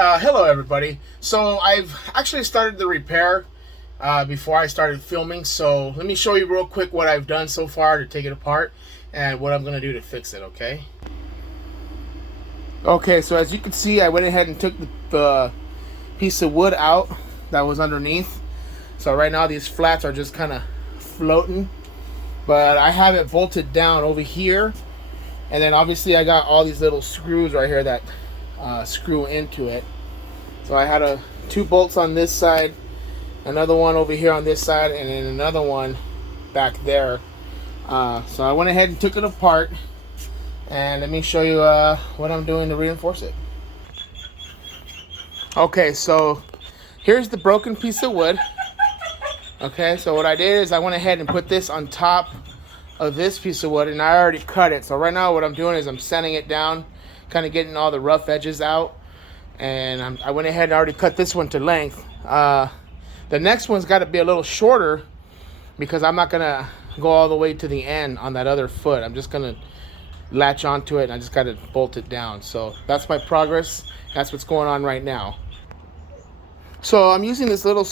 Hello everybody. So I've actually started the repair before I started filming, so let me show you real quick what I've done so far to take it apart and what I'm going to do to fix it, okay? Okay, so as you can see, I went ahead and took the piece of wood out that was underneath. So right now these flats are just kind of floating, but I have it bolted down over here, and then obviously I got all these little screws right here that screw into it. So I had two bolts on this side, another one over here on this side, and then another one back there. So I went ahead and took it apart, and let me show you what I'm doing to reinforce it. Okay, so here's the broken piece of wood. Okay, so what I did is I went ahead and put this on top of this piece of wood, and I already cut it. So right now what I'm doing is I'm sanding it down, kind of getting all the rough edges out. And I went ahead and already cut this one to length. The next one's got to be a little shorter because I'm not going to go all the way to the end on that other foot. I'm just going to latch onto it, and I just got to bolt it down. So that's my progress. That's what's going on right now. So I'm using this little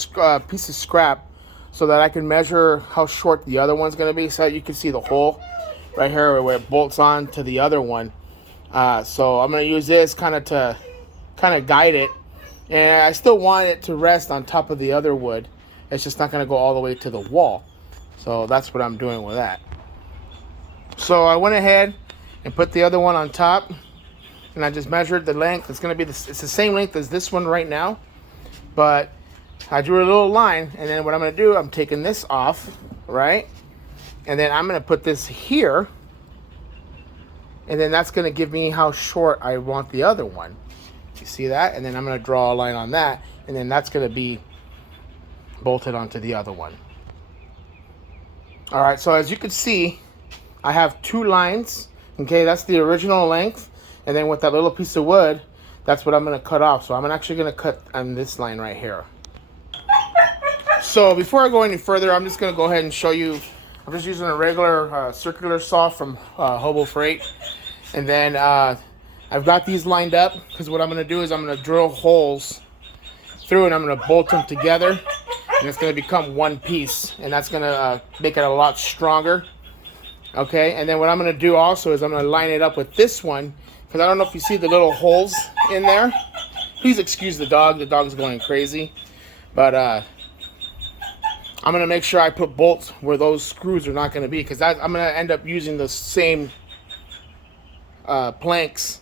piece of scrap so that I can measure how short the other one's going to be, so you can see the hole right here where it bolts on to the other one. So I'm going to use this kind of guide it, and I still want it to rest on top of the other wood. It's just not going to go all the way to the wall. So that's what I'm doing with that. So I went ahead and put the other one on top, and I just measured the length. It's going to be it's the same length as this one right now, but I drew a little line, and then what I'm going to do, I'm taking this off, right? And then I'm going to put this here, and then that's going to give me how short I want the other one. You see that? And then I'm going to draw a line on that, and then that's going to be bolted onto the other one. All right, so as you can see, I have two lines. Okay, that's the original length, and then with that little piece of wood, that's what I'm going to cut off. So I'm actually going to cut on this line right here. So before I go any further, I'm just going to go ahead and show you. I'm just using a regular circular saw from Hobo Freight, and then I've got these lined up because what I'm going to do is I'm going to drill holes through, and I'm going to bolt them together, and it's going to become one piece, and that's going to make it a lot stronger. Okay, and then what I'm going to do also is I'm going to line it up with this one, because I don't know if you see the little holes in there. Please excuse the dog. The dog's going crazy. But I'm going to make sure I put bolts where those screws are not going to be, because I'm going to end up using the same planks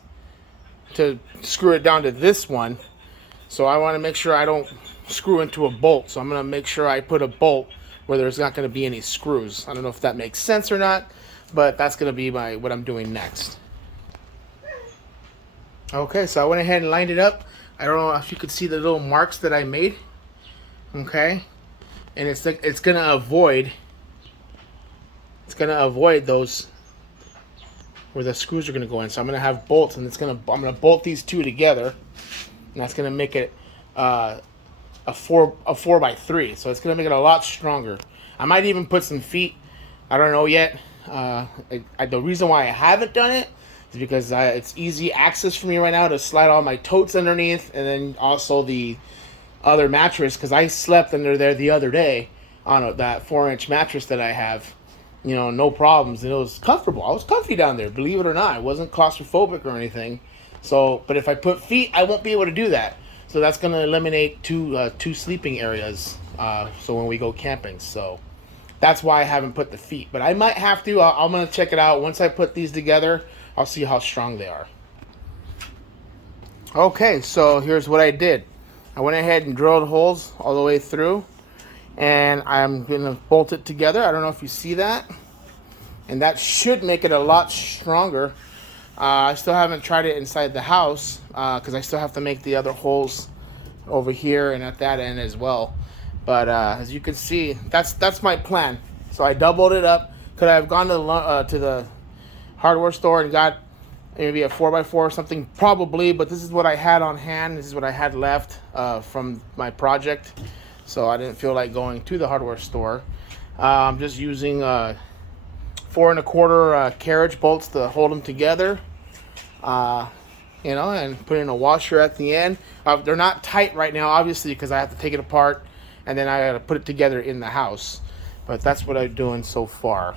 to screw it down to this one. So I want to make sure I don't screw into a bolt. So I'm going to make sure I put a bolt where there's not going to be any screws. I don't know if that makes sense or not, but that's going to be what I'm doing next. Okay, so I went ahead and lined it up. I don't know if you could see the little marks that I made. Okay, and it's going to avoid those where the screws are going to go in. So I'm going to have bolts, and I'm going to bolt these two together, and that's going to make it a 4x3. So it's going to make it a lot stronger. I might even put some feet. I don't know yet. The reason why I haven't done it is because it's easy access for me right now to slide all my totes underneath, and then also the other mattress, because I slept under there the other day on that 4-inch mattress that I have. You know, no problems, and it was comfortable. I was comfy down there, believe it or not. I wasn't claustrophobic or anything. So, but if I put feet, I won't be able to do that. So that's going to eliminate two sleeping areas. So when we go camping, so that's why I haven't put the feet. But I might have to. I'm going to check it out. Once I put these together, I'll see how strong they are. Okay, so here's what I did. I went ahead and drilled holes all the way through, and I'm going to bolt it together. I don't know if you see that. And that should make it a lot stronger. I still haven't tried it inside the house because I still have to make the other holes over here and at that end as well. But as you can see, that's my plan. So I doubled it up. Could I have gone to the hardware store and got maybe a 4x4 or something? Probably, but this is what I had on hand. This is what I had left from my project. So I didn't feel like going to the hardware store. I'm just using 4 1/4 carriage bolts to hold them together. you know, and put in a washer at the end. They're not tight right now, obviously, because I have to take it apart and then I got to put it together in the house. But that's what I'm doing so far.